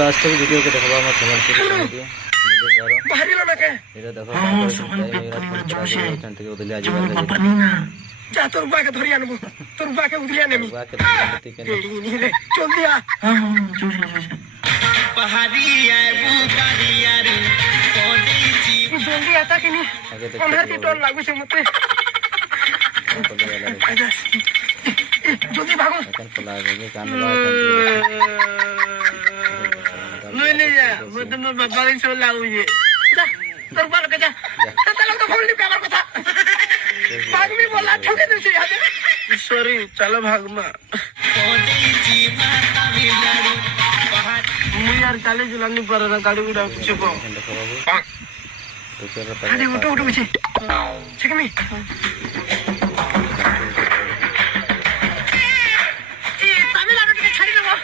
last तक video को देखो আমার সম্বলপুর वीडियो ধরো বাহির না কে এটা দেখো থেকে উদলি আজ যা তোর বাকে ধরি আনবো তোর বাকে উদলি আনবো বাকে জলদি আ পাহাড়ি আয় বুকারিয়া রে কোডিজি জলদি আতা কিনি আমার কি ডর লাগছে মতে জলদি ভাগো এখন খোলা হবে কান লই নে যা মই তো মোর বাবা কে সব লাগুছে যা তোর বালকে যা তাহলে তো ভুললি আমার কথা ভাগমি বলা ঠকে দিছি আজ সরি চলো ভাগমা কোডিজি মাতা মিলাড়ি পাহাড় মুই আর কালে জলানি পারে না গাড়ি গুড়া কিছু কো আরে ওটো ওটো গেছে চেকমি তামিলনাড়ু থেকে ছাড়ি দেবো